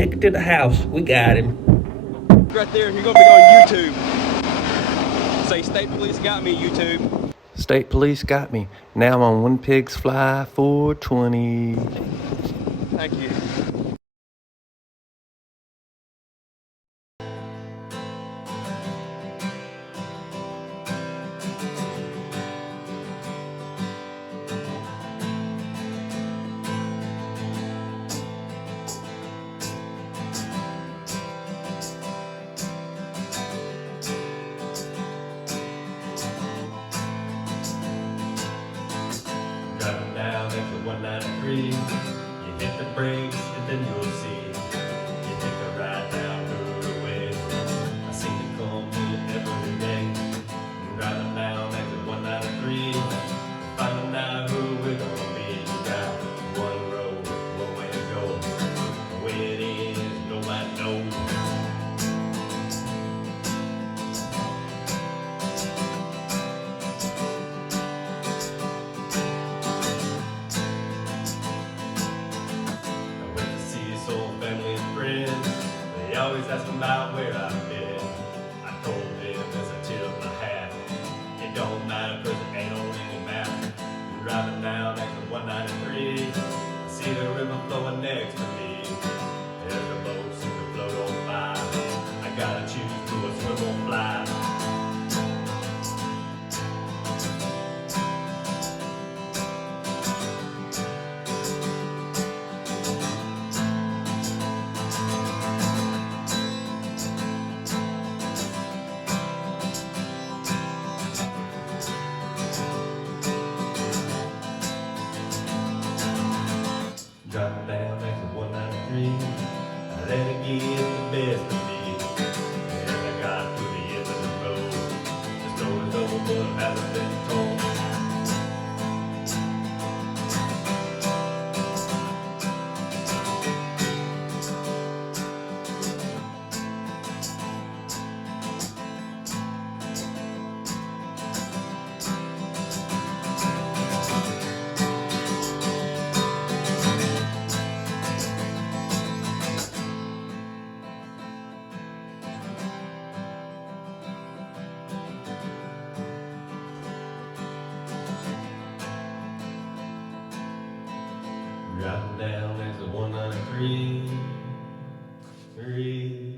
Take it to the house. We got him. Right there, you're gonna be on YouTube. Say state police got me, YouTube. State police got me. Now I'm on One Pigs Fly 420. Thank you. Driving down exit 193, you hit the brakes and then you'll see. You take a ride down the way. I seem to come here every day. Driving down exit 193, finding out who we're gonna be. You got one road, one way to go. The way it is, nobody knows. They always ask about where I've been. I told them as I tipped my hat, it don't matter cause it ain't on any map. Driving down exit 193, I see the river flowing next to me. There's a boat soon to float on by. I gotta choose to a swim or fly. Driving down exit 193, I let it get the best of me. As I got to the end of the road, the story's over but hasn't been told. Driving down exit 193, 3.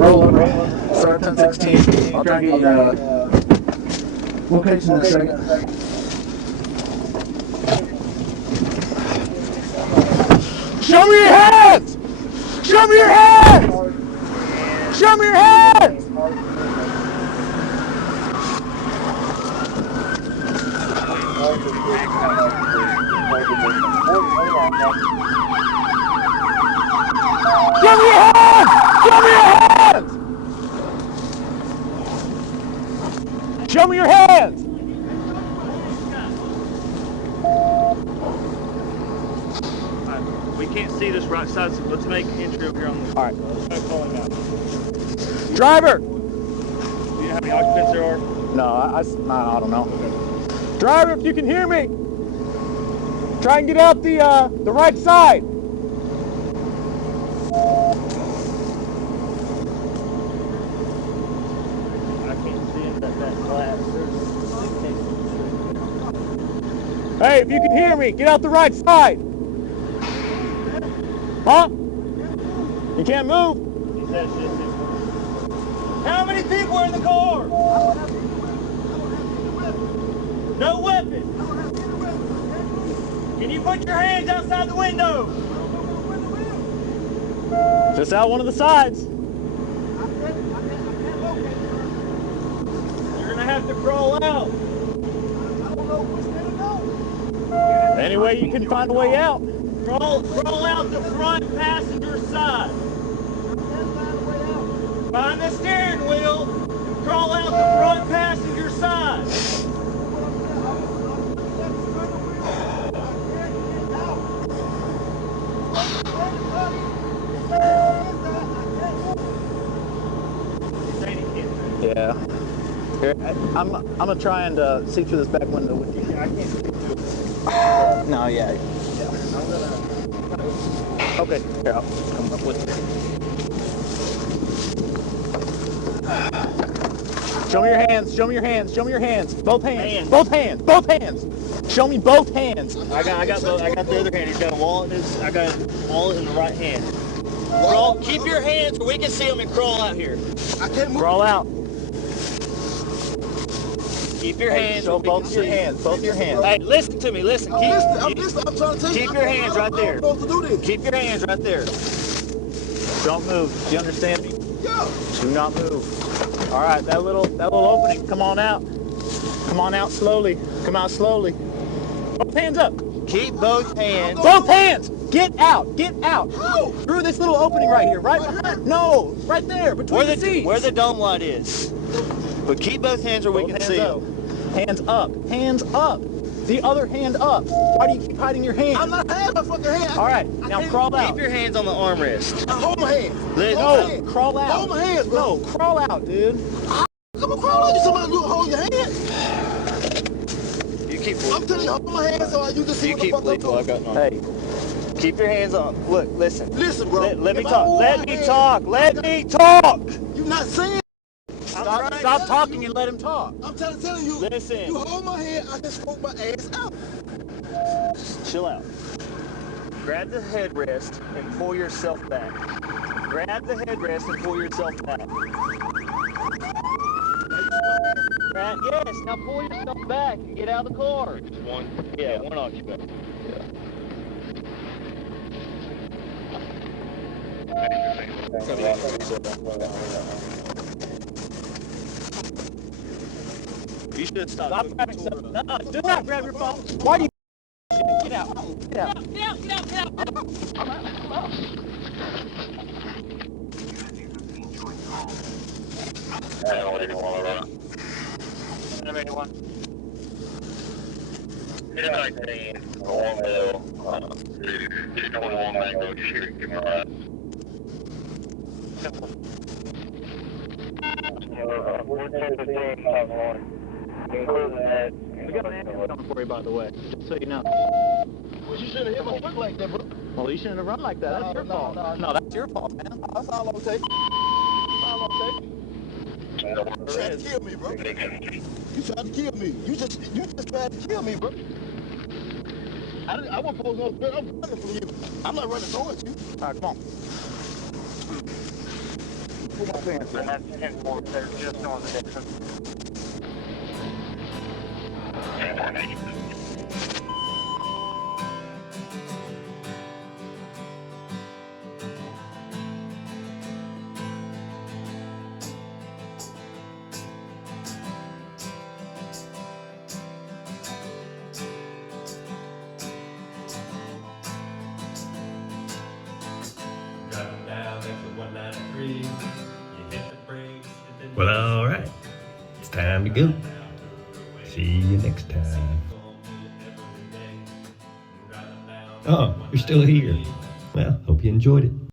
Roll over. Start 1016. I'll try to get location in a second. Show me your hands! Show me your hands! Show me your hands! Show me your hands! Show me your hands! Show me your hands! We can't see this right side, so let's make entry over here on the. All right. No calling out. Driver! Do you know how many occupants there are? No, I don't know. Driver, if you can hear me, try and get out the right side. I can't see into that glass. Hey, if you can hear me, get out the right side. Huh? You can't move? He says this is. How many people are in the car? No weapon. Can you put your hands outside the window? Just out one of the sides. You're gonna have to crawl out. Any way you can find a way out. Crawl out the front passenger side. Find the steering wheel and crawl out the front passenger side. Yeah. Here, I'm gonna try and see through this back window with you. I can't see through. No, yeah. I'm gonna. Okay. Here, I'll come up with you. Show me your hands. Show me your hands. Show me your hands. Both hands. Hands. Both hands. Both hands. Show me both hands. I got the other hand. He's got a wallet. I got a wallet in the right hand. Crawl. Keep your hands where we can see them and crawl out here. I can't move. Crawl out. Keep your hands. Show where we can both your see. hands. Both your hands. Hey, listen to me. Listen. I'm listening. I'm listening. I'm trying to tell you. Keep your hands right there. I'm supposed to do this. Keep your hands right there. Don't move. Do you understand me? Yeah. Do not move. All right, that little opening. Come on out. Come on out slowly. Come out slowly. Both hands up. Keep both hands. Both hands. Get out. Get out. How? Through this little opening right here. Right behind. No, right there. Between the seats. Where the dome light is. But keep both hands where we Both can hands see up. them. Hands up. Hands up. The other hand up. Why do you keep hiding your hand? I'm not having my fucking hand. All right, now crawl out. Keep your hands on the armrest. Hold my hand. Let- Hold my No, hand. crawl out. Hold my hands, bro. No, crawl out, dude. Come on, crawl out. You somebody do hold your hand. You keep. I'm telling you, hold my hand so you can see You what keep the fuck I'm lethal. I doing. got none. Hey, Keep your hands on. Look, listen. Listen, bro. Let me If I talk. move Let my me hand, talk. Let me talk. You not saying. stop talking and let him talk. I'm telling you. Listen. You hold my hand, I can smoke my ass out. Chill out. Grab the headrest and pull yourself back. Grab the headrest and pull yourself back. Right, yes, now pull yourself back and get out of the car. One? Yeah, one occupant. You should stop. Stop grabbing stuff. No, do not grab your phone. Why do you get out? Get out. Get out, get out, get out. I'm out. We got an ambulance coming for you, by the way, just so you know. Well, you shouldn't have hit my foot like that, bro. Well, you shouldn't have run like that. That's your fault. No, that's your fault, man. That's all I'm taking. That's all I'm taking. You tried to kill me, bro. You tried to kill me. You just tried to kill me, bro. I wasn't supposed to. I'm running from you. I'm not running towards you. All right, come on. pull my pants And down. that's 10-4, they're just north of Dixon. Driving down exit 193, you hit the brakes, and then Well, all right. It's time to go. See you next time. Oh, you're still here. Well, hope you enjoyed it.